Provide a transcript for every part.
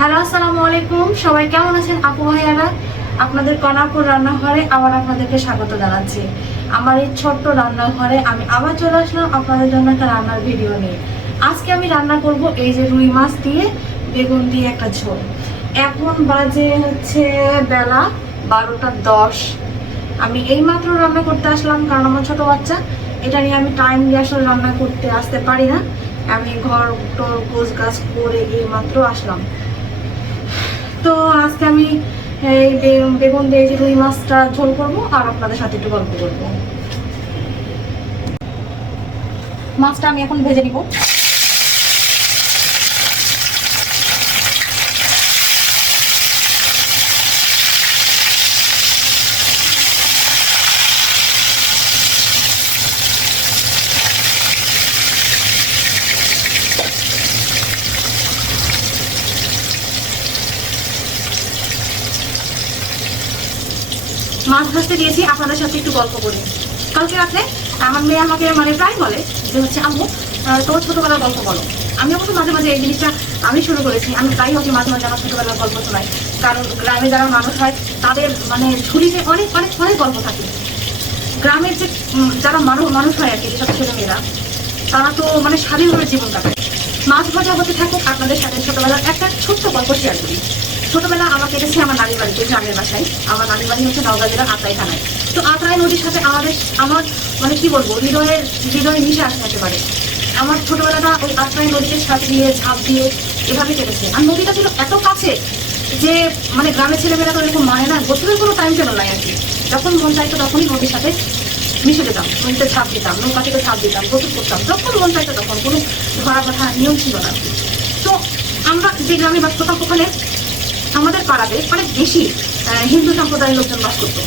Hello, আসসালামু আলাইকুম। সবাই কেমন আছেন? আপু ভাইয়ারা, আপনাদের কনাপুর রান্নাঘরে আবার আপনাদেরকে স্বাগত জানাচ্ছি। আমার এই ছোট্ট রান্নাঘরে আমি আবার চলে আসলাম আপনাদের জন্য একটা রান্নার ভিডিও নিয়ে। আজকে আমি রান্না করব এই যে রুই মাছ দিয়ে বেগুন দিয়ে একটা ঝোল। এখন বাজে হচ্ছে বেলা বারোটা দশ। আমি এই মাত্র রান্না করতে আসলাম কারণ আমার ছোট বাচ্চা। এটা নিয়ে আমি টাইম দিয়ে আসলে রান্না করতে আসতে পারি না। আমি ঘর, টর গোছ গাছ করে এই মাত্র আসলাম। তো আজকে আমি এই বেগুন দিয়ে যে রুই মাছটা ঝোল করব আর আপনাদের সাথে একটু গল্প করব। মাছটা আমি এখন ভেজে নিব। মাছ ভাজতে দিয়েছি, আপনাদের সাথে একটু গল্প করি। কালকে রাত্রে আমার মেয়ে আমাকে মানে প্রায় বলে যে হচ্ছে, আম্মু তোর ছোটবেলার গল্প বলো। আমি অবশ্য মাঝে মাঝে এই জিনিসটা আমি শুরু করেছি। আমি প্রায় হচ্ছে মাঝে মাঝে আমার ছোটোবেলার গল্প শোনাই। কারণ গ্রামে যারা মানুষ হয়, তাদের মানে ঝুলিতে অনেক অনেক অনেক গল্প থাকে। গ্রামের যে যারা মানুষ মানুষ হয় আর কি, যেসব ছেলেমেয়েরা, তারা তো মানে স্বাধীনভাবে জীবন কাটায়। মাছ ভাজা হতে থাকুক, আপনাদের সাথে ছোটবেলার একটা ছোট্ট গল্প শেয়ার করি। ছোটবেলা আমার কেটেছে আমার নানির বাড়িতে গ্রামের বাসায়, আমার নানির বাড়ি হচ্ছে নওগাঁ জেলার আত্রাই থানায়। তো আত্রাই নদীর সাথে আমাদের, আমার মানে কি বলব, হৃদয়ের হৃদয়ে মিশে আসতে একেবারে আমার ছোটবেলাটা ওই আত্রাই নদীতে ছাদ দিয়ে, ঝাঁপ দিয়ে এভাবে কেটেছে। আর নদীটা ছিল এত কাছে যে মানে গ্রামের ছেলেমেয়েরা তো এরকম মানে না গোসলের কোনো টাইম টেবিল নাই আর কি। যখন মন চাইতো তখনই নদীর সাথে মিশে যেতাম, নদীতে ছাপ দিতাম, নৌকা থেকে ছাপ দিতাম গোসল করতাম। যখন মন চাইতো তখন কোনো ধরা কথা নিয়ম ছিল না। তো আমরা যে গ্রামে বাস করতাম, ওখানে আমাদের পাড়াতে অনেক বেশি হিন্দু সম্প্রদায়ের লোকজন বাস করতো।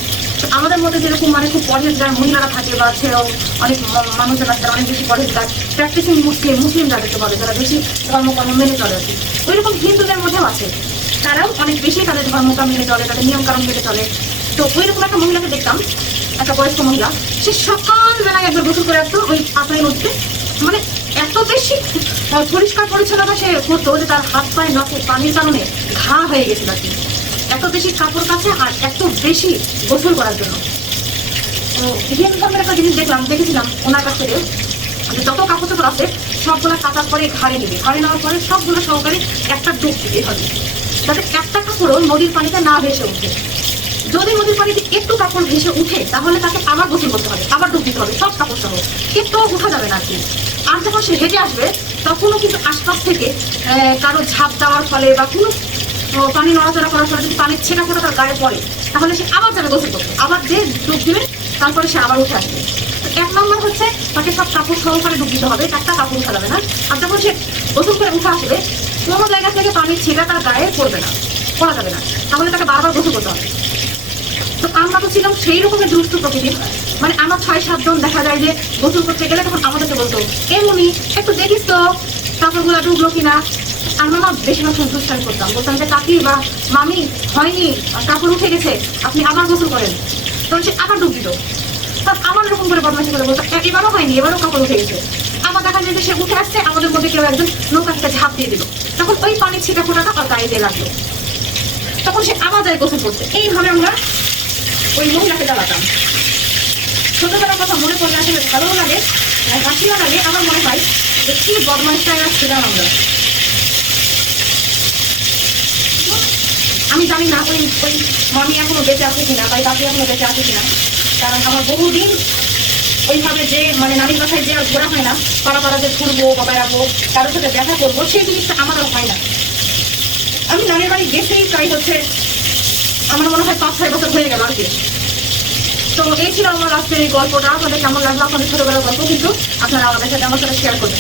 আমাদের মধ্যে যেরকম মানে খুব পরেজগার মহিলারা থাকে বা ছেলেও অনেক মানুষজন আছে অনেক বেশি পরেজগার প্র্যাকটিসিং মুসলিম মুসলিম যাদেরকে বলে যারা বেশি ধর্মকর্ম মেনে চলে আর কি। ওই রকম হিন্দুদের মধ্যেও আছে। তারাও অনেক বেশি তাদের ধর্মকর্ম মেনে চলে, তাদের নিয়মকানুন মেনে চলে। তো ওই রকম একটা মহিলাকে দেখতাম, একটা বয়স্ক মহিলা, সে সকালবেলায় একবার গোসল করে আসতো, ওই আত্মাই মধ্যে। মানে এত বেশি পরিষ্কার পরিচ্ছন্নতা সে করতো যে তার হাত পায়ে নখে পানির কারণে ঘা হয়ে গেছিল আর কি। এত বেশি কাপড় কাছে আর এত বেশি গোসল করার জন্য। হিন্দু ধর্মের একটা জিনিস দেখলাম, দেখেছিলাম ওনার কাছ থেকে যত কাপড় চোপড় আছে, সবগুলো কাটার পরে ঘাড়ে নিবে। ঘাড়ে নেওয়ার পরে সবগুলো সহকারে একটা ডুব দিবে এভাবে। যাতে একটা কাপড়ও নদীর পানিতে না ভেসে উঠে। যদি নদীর পানিতে একটু কাপড় ভেসে উঠে, তাহলে তাকে আবার গোসল করতে হবে, আবার ডুব দিতে হবে, সব কাপড় সহ। একটু উঠা যাবে না আর কি। আর যখন সে হেঁটে আসবে, তখনও কিন্তু আশপাশ থেকে কারও ঝাঁপ দেওয়ার ফলে বা কোনো পানি নড়াচড়া করার ফলে যদি পানির ছেঁকা ফোটা তার গায়ে পড়ে, তাহলে সে আবার যাবে গোসল করতে আবার যে ডুব দিবে, তারপরে সে আবার উঠে আসবে। এক নম্বর হচ্ছে, তাকে সব কাপড় সহকারে ডুব দিতে হবে একটা কাপড় যাবে না। আর যখন সে গোসল করে উঠে আসবে, কোনো জায়গা থেকে পানির ছেঁকা তার গায়ে পড়বে না, পড়া যাবে না। তাহলে তাকে বারবার গোসল করতে হবে। আমরা তো ছিলাম সেই রকমের দুষ্ট প্রকৃতির মানে আমার ছয় সাতজন দেখা যায় যে গোসল করতে গেলে তখন আমাদেরকে বলতো, এ মনি, একটু দেখিস তো, কাপড়গুলো ডুবলো কিনা? আমরা না বেশিরভাগ সন্তুষ্টান করতাম। বলতাম যে, কাকি বা মামি, হয়নি, কাপড় উঠে গেছে, আপনি আবার গোসল করেন। তখন সে আবার ডুব দিত। আবার এরকম করে বদমাশি করে বলতো, এবারও হয়নি, এবারও কাপড় উঠে গেছে। আমার দেখা যায় যে সে উঠে আসছে, আমাদের মধ্যে কেউ একজন নৌকা থেকে ঝাঁপ দিয়ে দিল। তখন ওই পানির ছিটা ফোটাটা আর গায়ে দিয়ে লাগল। তখন সে আবার যায় গোসল করতে। এইভাবে আমরা ওই মহিলাকে জ্বালাতাম। ছোটবেলার কথা মনে পড়লে আসলে ভালোও লাগে হাসিও লাগে। আমার মনে হয় যে কি বদমাইশটাই ছিলাম আমরা। আমি জানি না ওই ওই মামি এখনও বেঁচে আছে কিনা বা দাদি এখনও বেঁচে আছে কিনা। কারণ আমার বহুদিন ওইভাবে যে মানে নারীর বাসায় যে আর ঘোরা হয় না, পাড়া পাড়া যে ঘুরবো বা বেড়াবো কারোর সাথে দেখা করব, সেই জিনিসটা আমার আর হয় না। আমি নারীর বাড়ি গেছেই প্রায় হচ্ছে আমার মনে হয় পাঁচ ছয় বছর হয়ে গেল আর কি তো এই ছিল আমার আজকের এই গল্পটা। আপনাদের কেমন লাগল? আপনাদের ছোটবেলার গল্প কিন্তু আপনারা আমাদের সাথে আমার সাথে শেয়ার করবেন।